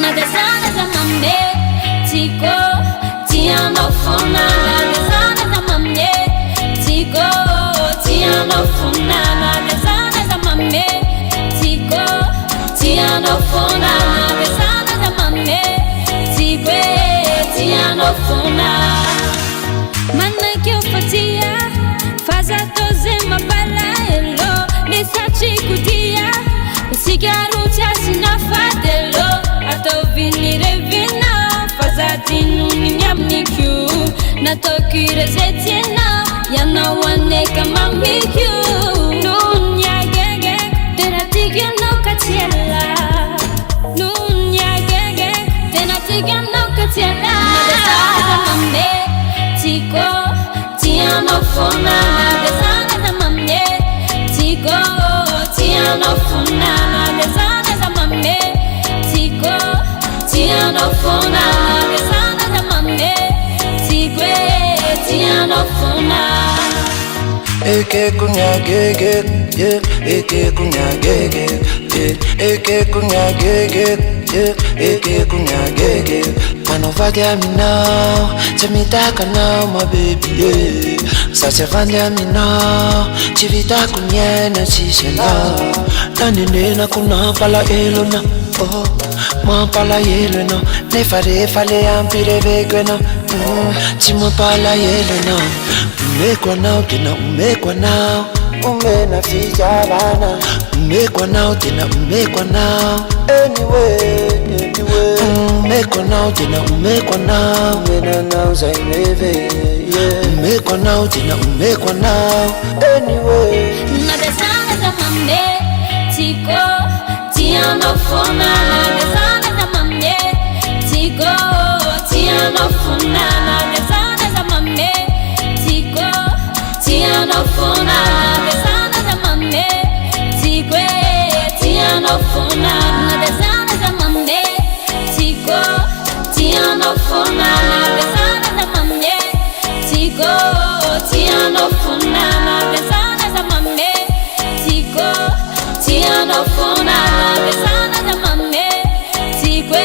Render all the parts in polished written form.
Na desana da mamê, tico, tia no funa. Na desana da mamê, tico, tia no funa. Na desana da mamê, tico, tia no funa. Na desana da mamê, tico, tia no funa. Mana que eu fazia, faz a dozema para elo, me sabe dia, se quero te assinar fadelo. Ato vinire vina, fazatinu ninyamnikyu. Na tokire zetina, yana wane kama mikyu. Nunya gege, tena tigya no katiela. Nunya gege, tena tigya no katiela. Nadesana da mambe, tiko, tia no funa. Nadesana da mambe, tiko, tia no funa. Nadesana da mambe, tiko, tia no funa. Nadesana da mambe, tiko, tia no funa. Eke kunya gege, yeah. Eke kunya gege, yeah. Eke kunya gege, yeah. Eke kunya gege. Manovadya me now, temitaka now, my baby, yeah. Sasevandya me now, chivita kunyena chishela. Nanine kuna pala elona, oh. Ma pala yelena, ne fale ampire vegwena. Chima pala yelena. Umekwa nao tena umekwa nao, umena fijalana. Umekwa nao tena umekwa nao, anyway. Umekwa nao tena umekwa nao, umena nao zaineve. Umekwa nao tena umekwa nao, anyway. Nadesana da mambe, tiko, tia no funa. Nadesana da mambe, tiko, tia no funa. Nadesana da mambe, tiko, tia no funa. Nadesana da mambe, tiko, tia no funa. Nadesana da mambe, tiko, tia no funa. Nadesana da mambe, tiko, tia no funa. Nadesana da mambe, tiko, tia no funa. Nadesana da mambe, tiko,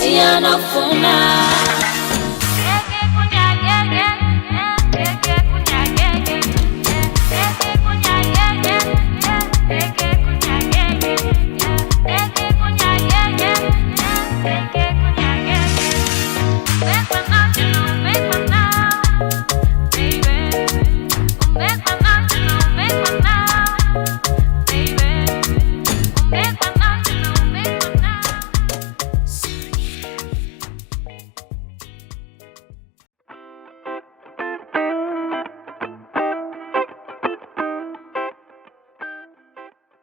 tia no funa. Baby,